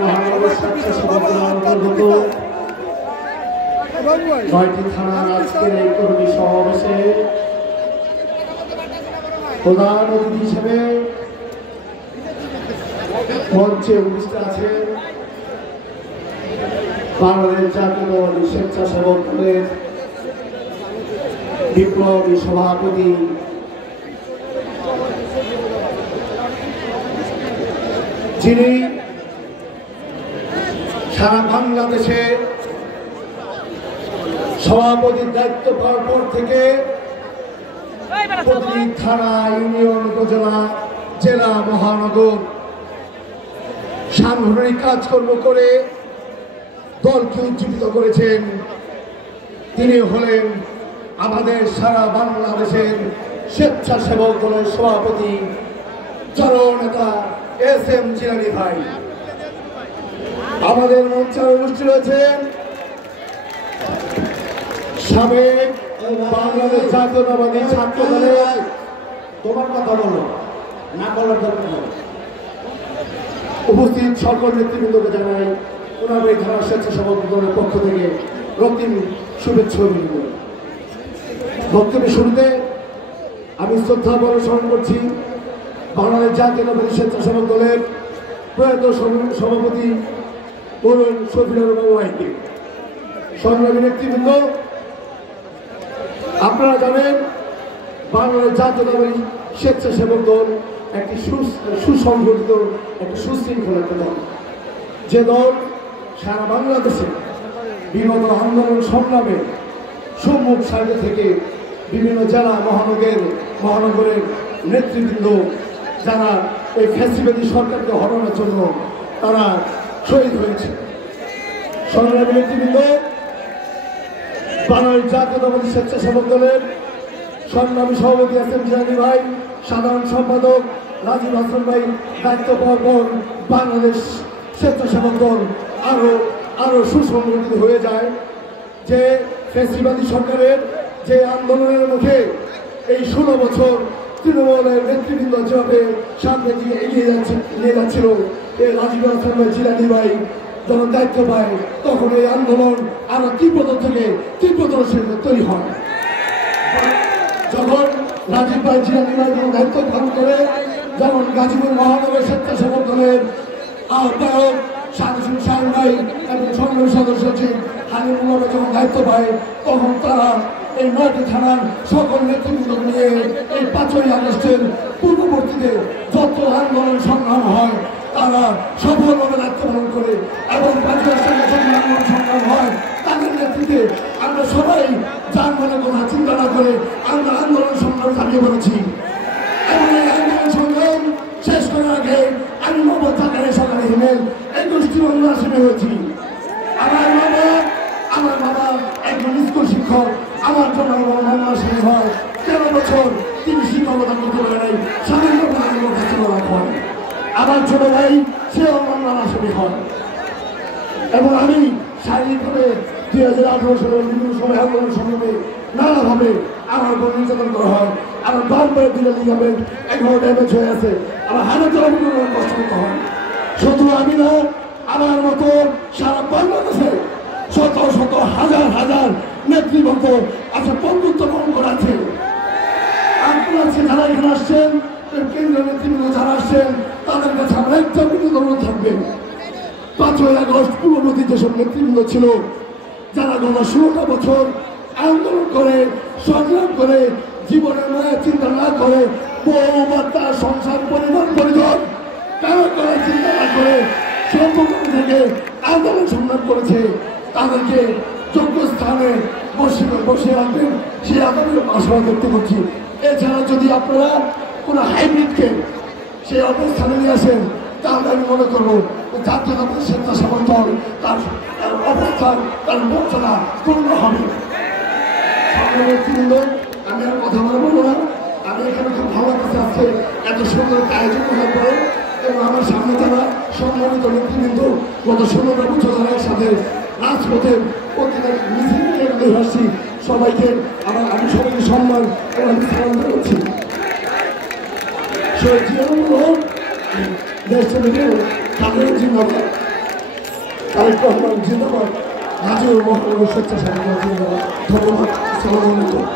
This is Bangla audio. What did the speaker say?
মহানগর স্বেচ্ছাসেবক অন্তর্গত 9টি থানার আজকের এই কর্মী সমাবেশে প্রধান অতিথি হিসেবে মঞ্চে উপস্থিত আছেন বাংলাদেশ জাতীয়তাবাদী স্বেচ্ছাসেবক দলের বিপ্লবী সভাপতি যিনি সারা বাংলাদেশে সভাপতির দায়িত্ব পাওয়ার পর থেকে প্রতিটি থানা, ইউনিয়ন, উপজেলা, জেলা, মহানগর সাংগঠনিক কাজকর্ম করে দলকে উজ্জীবিত করেছেন। তিনি হলেন আমাদের সারা বাংলাদেশের স্বেচ্ছাসেবক দলের সভাপতি জননেতা SM জিলানী ভাই। আমাদের মঞ্চে অনুষ্ঠিত রয়েছেন সাবেক বাংলাদেশ জাতীয়তাবাদী ছাত্র দলের, তোমার কথা বলো না বলার দরকার উপস্থিত সকল নেতৃবৃন্দকে জানাই কোনাবাড়ী থানা স্বেচ্ছাসেবক দলের পক্ষ থেকে রক্তিম শুভেচ্ছা অভিনন্দন। বক্তব্যের শুরুতে আমি শ্রদ্ধা বলে স্মরণ করছি বাংলাদেশ জাতীয়তাবাদী স্বেচ্ছাসেবক দলের প্রয়াত সভাপতি তরুণ শফিউর রহমান ভাইকে। সংগ্রামী নেতৃবৃন্দ, আপনারা জানেন বাংলাদেশ জাতীয়তাবাদী স্বেচ্ছাসেবক দল একটি সুসংগঠিত, একটি সুশৃঙ্খল একটা দল, যে দল সারা বাংলাদেশে বিগত আন্দোলন সংগ্রামে সম্মুখ সারিতে থেকে বিভিন্ন জেলা, মহানগরের নেতৃবৃন্দ যারা এই ফ্যাসিবাদী সরকারকে হটানোর জন্য তারা শহীদ হয়েছে। সংগ্রামী নেতৃবৃন্দ, বাংলাদেশ জাতীয়তাবাদী স্বেচ্ছাসেবক দলের সংগ্রামী সভাপতি SM জিলানী ভাই, সাধারণ সম্পাদক রাজীব হাসান ভাই দায়িত্ব পাওয়ার পর বাংলাদেশ স্বেচ্ছাসেবক দল আরো সুসংগঠিত হয়ে যায়। যে ফ্যাসিবাদী সরকারের যে আন্দোলনের মুখে এই 16 বছর তৃণমূলের নেতৃবৃন্দ যেভাবে সামনে দিয়ে এগিয়ে নিয়ে যাচ্ছিল, এই রাজীব হাসান ভাই জিলানী ভাই যখন দায়িত্ব পায় তখন এই আন্দোলন আরো তীব্রতর থেকে তীব্রতর তৈরি হয়। যখন রাজীব ভাই জিলানী ভাই যখন দায়িত্ব পালন করে, যেমন গাজীপুর মহানগর স্বেচ্ছাসেবক দলের আহ্বায়ক শামসুল শাহিন ভাই এবং সংগ্রামী সদস্য সচিব হালিমুল্লাহ ভাই যখন দায়িত্ব পায়, তখন তারা এই 9টি থানার সকল নেতৃবৃন্দ নিয়ে এই 5ই আগস্টের পূর্ববর্তীতে যত আন্দোলন সংগ্রাম হয় তারা সফলভাবে দায়িত্ব পালন করে এবং 5ই আগস্টের যত আন্দোলন সংগ্রাম হয় তাদের নেতৃত্বে আমরা সবাই যানবাহনের কথা চিন্তা না করে আমরা আন্দোলন সংগ্রাম চালিয়ে বলেছি। এবং এই আন্দোলন সংগ্রাম শেষ করার আগে আমি মোহাম্মদ জাকারিয়া সরকারি হিমেল 21টি মামলা আসামি হয়েছি। আমার বাবা একজন স্কুল শিক্ষক, আমার জন্য মামলা আসামি হয়। 13 বছর তিনি শিক্ষকতা করতে পারে নাই, স্বাধীনতা হয়। আমার ছোট ভাই সেও মামলা আসামি হয়। এবং আমি শারীরিকভাবে 2018 সালের বিভিন্ন সময় আন্দোলন সংগ্রামে নানাভাবে আমার উপর নির্যাতন করা হয়। আমার বাম পায়ের 2টা লিগামেন্ট এখনো ড্যামেজ হয়ে আছে। আমার হাড়ের জন্য কষ্ট করতে হয়। শুধু আমি না, আমার মতো সারা বাংলাদেশে শত শত হাজার নেতৃবৃন্দ আছে, বন্ধুত্ব বহন করা আছে। আপনারা যারা এখানে আসছেন, কেন্দ্রীয় নেতৃবৃন্দ যারা আসছেন, তাদের কাছে আমার একটা অনুরোধ থাকবে। 5ই আগস্ট পূর্ববর্তী যেসব নেতৃবৃন্দ ছিল, যারা গত 16টা বছর আন্দোলন করে সংগ্রাম করে জীবনের মায়া চিন্তা না করে বউ বাচ্চা সংসার পরিবার পরিজন কারো করার চিন্তা না করে সম্পূর্ণ থেকে আন্দোলন সংগ্রাম করেছে, তাদেরকে যোগ্য স্থানে বসে রাখবেন, সেই আন্দোলনের আশীর্বাদ ব্যক্ত করছি। এছাড়া যদি আপনারা কোনো হাইব্রিডকে সেই অবস্থানে নিয়ে আসেন, তাহলে আমি মনে করবো জাতীয়তাবাদী স্বেচ্ছাসেবক দল তার অবস্থান, তার মর্যাদা পূর্ণ হবে। আমি আর কথা বলবো না। আমি এখানে খুব ভালো লাগছে আজকে এত সুন্দর একটা আয়োজন করার পরে, এবং আমার সামনে যারা সম্মানিত নেতৃবৃন্দ গত 16টা বছর ধরে একসাথে রাজপথে প্রতিটা মিছিল আসছি, সবাইকে আমি সবাইকে সম্মান এবং সালাম জানাচ্ছি। জিয়াউর দেশের তাদের জিন্দাবাদ তারেক রহমান জিন্দাবাদ। হাজির মহানগর স্বেচ্ছাসেবক জিন্দাবাদ। ধন্যবাদ। আসসালামু আলাইকুম।